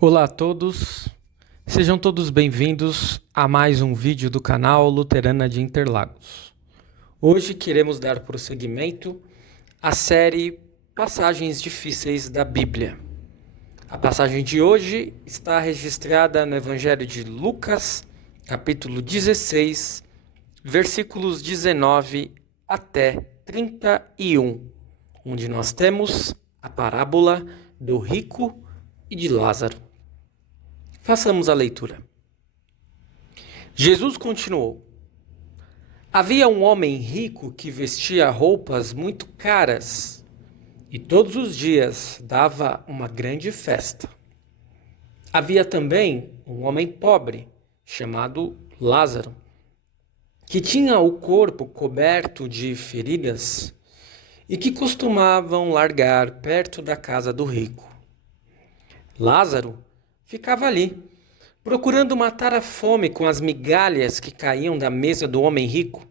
Olá a todos, sejam todos bem-vindos a mais um vídeo do canal Luterana de Interlagos. Hoje queremos dar prosseguimento à série Passagens Difíceis da Bíblia. A passagem de hoje está registrada no Evangelho de Lucas, capítulo 16, versículos 19 até 31, onde nós temos a parábola do rico e de Lázaro. Façamos a leitura. Jesus continuou: Havia um homem rico que vestia roupas muito caras e todos os dias dava uma grande festa. Havia também um homem pobre, chamado Lázaro, que tinha o corpo coberto de feridas e que costumavam largar perto da casa do rico. Lázaro ficava ali, procurando matar a fome com as migalhas que caíam da mesa do homem rico,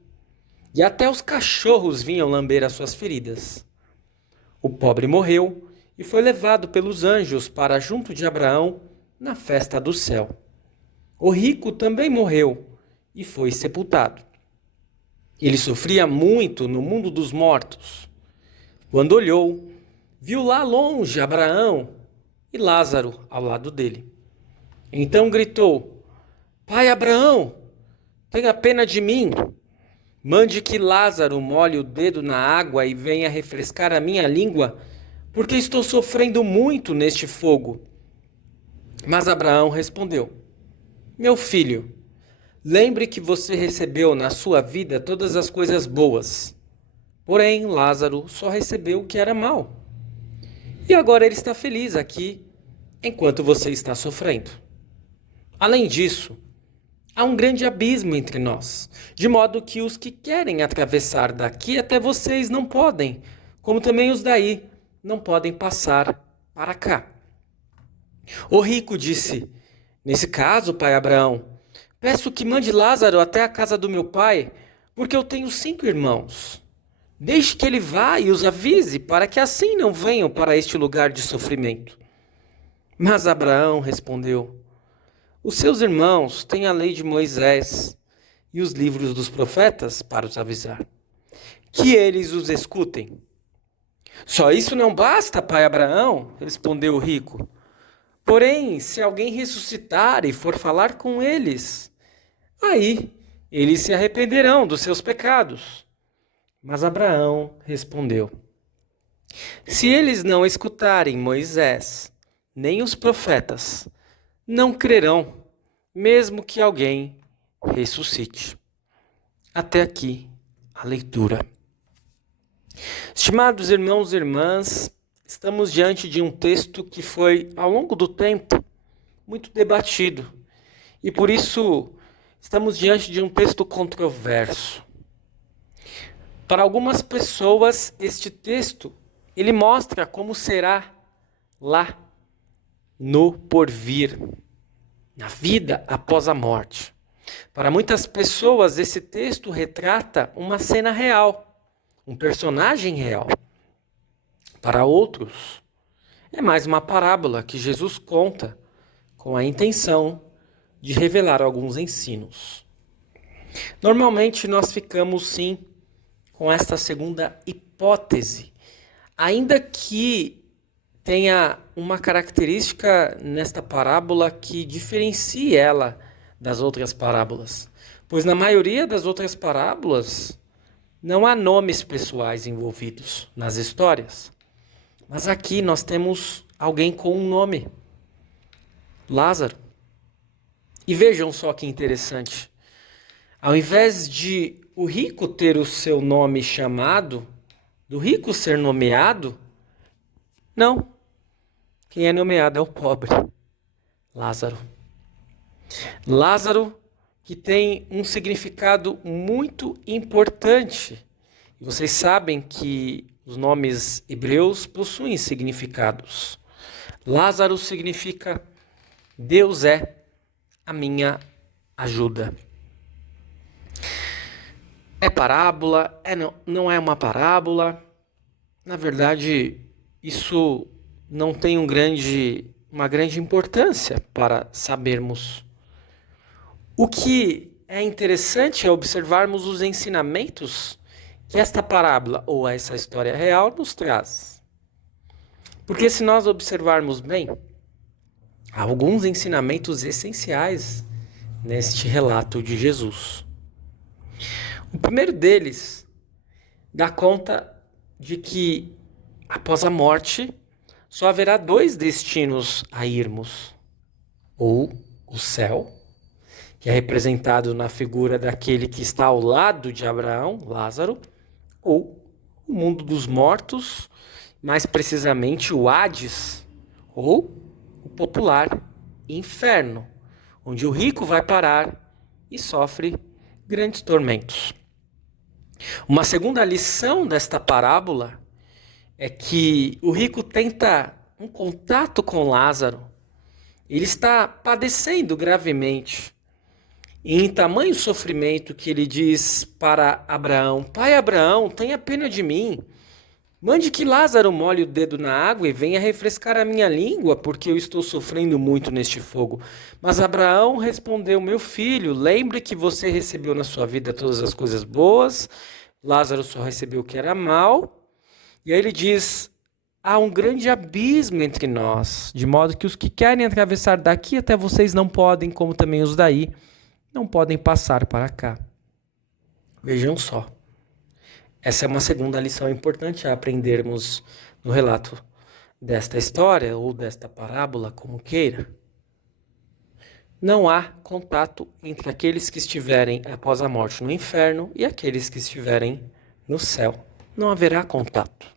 e até os cachorros vinham lamber as suas feridas. O pobre morreu e foi levado pelos anjos para junto de Abraão na festa do céu. O rico também morreu e foi sepultado. Ele sofria muito no mundo dos mortos. Quando olhou, viu lá longe Abraão e Lázaro ao lado dele. Então gritou: Pai Abraão, tenha pena de mim. Mande que Lázaro molhe o dedo na água e venha refrescar a minha língua, porque estou sofrendo muito neste fogo. Mas Abraão respondeu: Meu filho, lembre que você recebeu na sua vida todas as coisas boas. Porém, Lázaro só recebeu o que era mal. E agora ele está feliz aqui, enquanto você está sofrendo. Além disso, há um grande abismo entre nós, de modo que os que querem atravessar daqui até vocês não podem, como também os daí não podem passar para cá. O rico disse: Nesse caso, pai Abraão, peço que mande Lázaro até a casa do meu pai, porque eu tenho 5 irmãos. Deixe que ele vá e os avise, para que assim não venham para este lugar de sofrimento. Mas Abraão respondeu: Os seus irmãos têm a lei de Moisés e os livros dos profetas para os avisar. Que eles os escutem. Só isso não basta, pai Abraão, respondeu o rico. Porém, se alguém ressuscitar e for falar com eles, aí eles se arrependerão dos seus pecados. Mas Abraão respondeu: Se eles não escutarem Moisés, nem os profetas, não crerão, mesmo que alguém ressuscite. Até aqui a leitura. Estimados irmãos e irmãs, estamos diante de um texto que foi, ao longo do tempo, muito debatido. E por isso, estamos diante de um texto controverso. Para algumas pessoas, este texto, ele mostra como será lá no porvir, na vida após a morte. Para muitas pessoas, esse texto retrata uma cena real, um personagem real. Para outros, é mais uma parábola que Jesus conta com a intenção de revelar alguns ensinos. Normalmente, nós ficamos, sim, com esta segunda hipótese, ainda que tenha uma característica nesta parábola que diferencie ela das outras parábolas. Pois na maioria das outras parábolas não há nomes pessoais envolvidos nas histórias. Mas aqui nós temos alguém com um nome: Lázaro. E vejam só que interessante. Ao invés de o rico ter o seu nome chamado, do rico ser nomeado, não. Quem é nomeado é o pobre, Lázaro. Lázaro, que tem um significado muito importante. E vocês sabem que os nomes hebreus possuem significados. Lázaro significa Deus é a minha ajuda. É parábola? Não é uma parábola? Na verdade, isso não tem um grande uma grande importância para sabermos. O que é interessante é observarmos os ensinamentos que esta parábola ou essa história real nos traz. Porque se nós observarmos bem, há alguns ensinamentos essenciais neste relato de Jesus. O primeiro deles dá conta de que após a morte só haverá dois destinos a irmos: ou o céu, que é representado na figura daquele que está ao lado de Abraão, Lázaro, ou o mundo dos mortos, mais precisamente o Hades, ou o popular inferno, onde o rico vai parar e sofre grandes tormentos. Uma segunda lição desta parábola é que o rico tenta um contato com Lázaro. Ele está padecendo gravemente. E em tamanho sofrimento que ele diz para Abraão: Pai Abraão, tenha pena de mim. Mande que Lázaro molhe o dedo na água e venha refrescar a minha língua, porque eu estou sofrendo muito neste fogo. Mas Abraão respondeu: Meu filho, lembre que você recebeu na sua vida todas as coisas boas, Lázaro só recebeu o que era mal. E aí ele diz: há um grande abismo entre nós, de modo que os que querem atravessar daqui até vocês não podem, como também os daí não podem passar para cá. Vejam só. Essa é uma segunda lição importante a aprendermos no relato desta história ou desta parábola, como queira. Não há contato entre aqueles que estiverem após a morte no inferno e aqueles que estiverem no céu. Não haverá contato.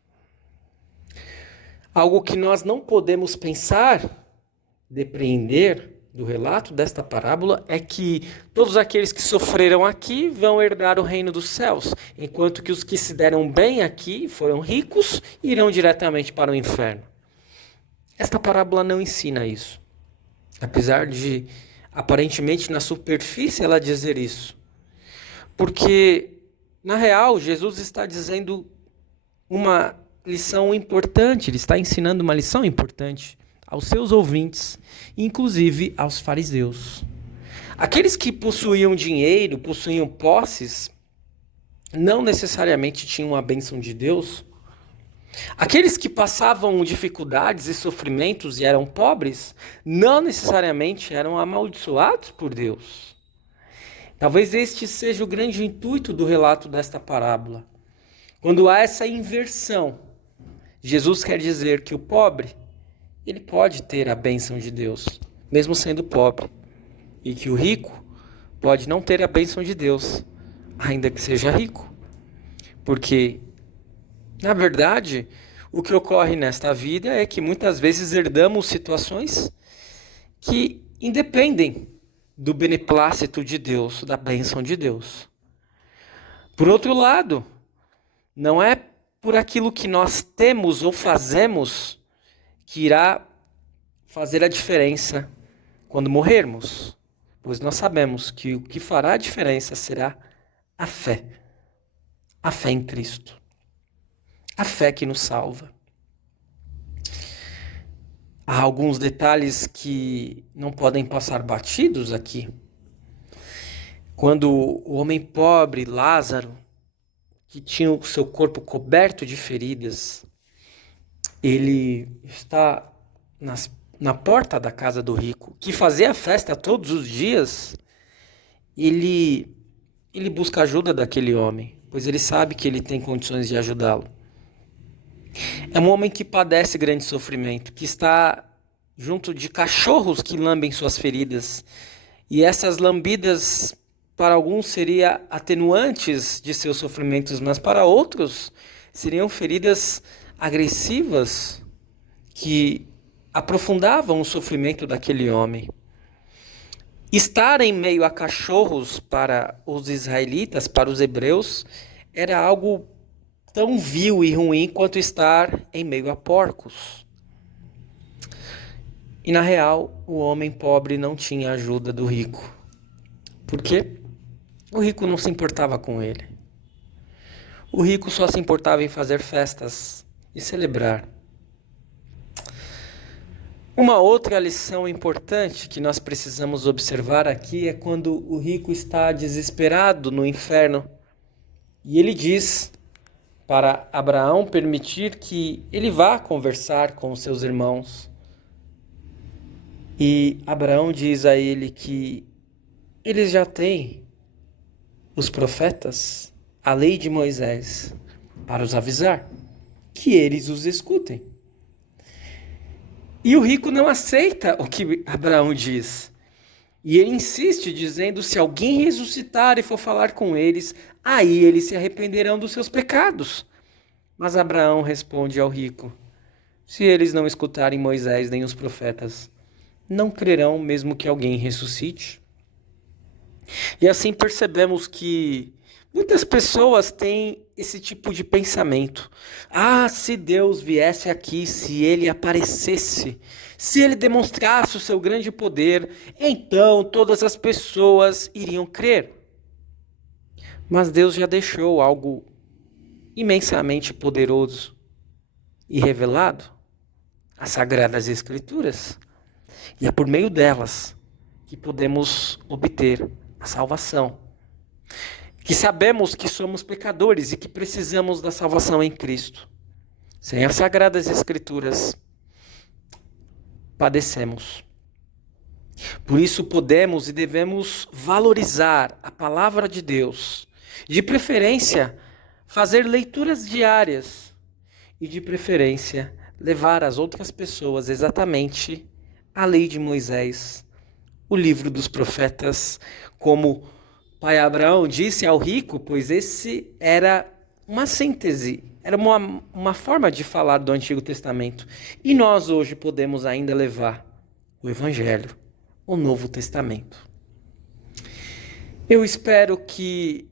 Algo que nós não podemos pensar, depreender do relato desta parábola é que todos aqueles que sofreram aqui vão herdar o reino dos céus, enquanto que os que se deram bem aqui, foram ricos, irão diretamente para o inferno. Esta parábola não ensina isso, apesar de aparentemente na superfície ela dizer isso, porque na real Jesus está dizendo uma lição importante, ele está ensinando uma lição importante aos seus ouvintes, inclusive aos fariseus. Aqueles que possuíam dinheiro, possuíam posses, não necessariamente tinham a bênção de Deus. Aqueles que passavam dificuldades e sofrimentos e eram pobres, não necessariamente eram amaldiçoados por Deus. Talvez este seja o grande intuito do relato desta parábola. Quando há essa inversão, Jesus quer dizer que o pobre, ele pode ter a bênção de Deus, mesmo sendo pobre. E que o rico pode não ter a bênção de Deus, ainda que seja rico. Porque, na verdade, o que ocorre nesta vida é que muitas vezes herdamos situações que independem do beneplácito de Deus, da bênção de Deus. Por outro lado, não é por aquilo que nós temos ou fazemos que irá fazer a diferença quando morrermos, pois nós sabemos que o que fará a diferença será a fé em Cristo, a fé que nos salva. Há alguns detalhes que não podem passar batidos aqui. Quando o homem pobre, Lázaro, que tinha o seu corpo coberto de feridas, ele está na porta da casa do rico, que fazia festa todos os dias. Ele busca ajuda daquele homem, pois ele sabe que ele tem condições de ajudá-lo. É um homem que padece grande sofrimento, que está junto de cachorros que lambem suas feridas. E essas lambidas, para alguns, seriam atenuantes de seus sofrimentos, mas para outros seriam feridas agressivas que aprofundavam o sofrimento daquele homem. Estar em meio a cachorros para os israelitas, para os hebreus, era algo tão vil e ruim quanto estar em meio a porcos. E na real, o homem pobre não tinha ajuda do rico. Por quê? O rico não se importava com ele. O rico só se importava em fazer festas e celebrar. Uma outra lição importante que nós precisamos observar aqui é quando o rico está desesperado no inferno e ele diz para Abraão permitir que ele vá conversar com os seus irmãos. E Abraão diz a ele que eles já têm os profetas, a lei de Moisés, para os avisar, que eles os escutem. E o rico não aceita o que Abraão diz. E ele insiste, dizendo: se alguém ressuscitar e for falar com eles, aí eles se arrependerão dos seus pecados. Mas Abraão responde ao rico: se eles não escutarem Moisés nem os profetas, não crerão mesmo que alguém ressuscite. E assim percebemos que muitas pessoas têm esse tipo de pensamento. Se Deus viesse aqui, se ele aparecesse, se ele demonstrasse o seu grande poder, então todas as pessoas iriam crer. Mas Deus já deixou algo imensamente poderoso e revelado, as Sagradas Escrituras. E é por meio delas que podemos obter a salvação. Que sabemos que somos pecadores e que precisamos da salvação em Cristo. Sem as Sagradas Escrituras, padecemos. Por isso podemos e devemos valorizar a palavra de Deus. De preferência, fazer leituras diárias. E de preferência, levar às outras pessoas exatamente a lei de Moisés, o livro dos profetas, como pai Abraão disse ao rico, pois esse era uma síntese, era uma forma de falar do Antigo Testamento. E nós hoje podemos ainda levar o Evangelho, o Novo Testamento. Eu espero que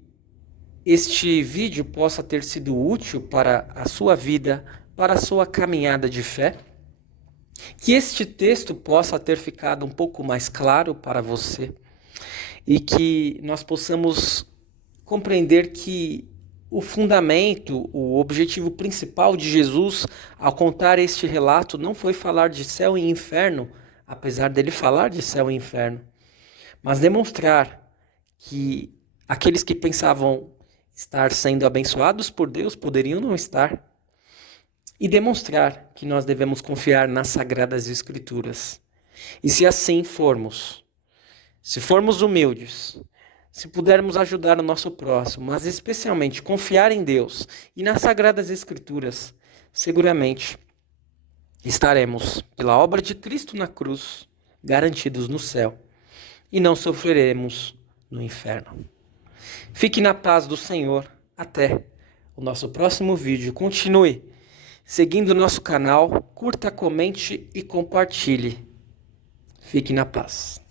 este vídeo possa ter sido útil para a sua vida, para a sua caminhada de fé. Que este texto possa ter ficado um pouco mais claro para você e que nós possamos compreender que o fundamento, o objetivo principal de Jesus ao contar este relato não foi falar de céu e inferno, apesar dele falar de céu e inferno, mas demonstrar que aqueles que pensavam estar sendo abençoados por Deus poderiam não estar. E demonstrar que nós devemos confiar nas Sagradas Escrituras. E se assim formos, se formos humildes, se pudermos ajudar o nosso próximo, mas especialmente confiar em Deus e nas Sagradas Escrituras, seguramente estaremos, pela obra de Cristo na cruz, garantidos no céu e não sofreremos no inferno. Fique na paz do Senhor. Até o nosso próximo vídeo. Continue seguindo o nosso canal, curta, comente e compartilhe. Fique na paz.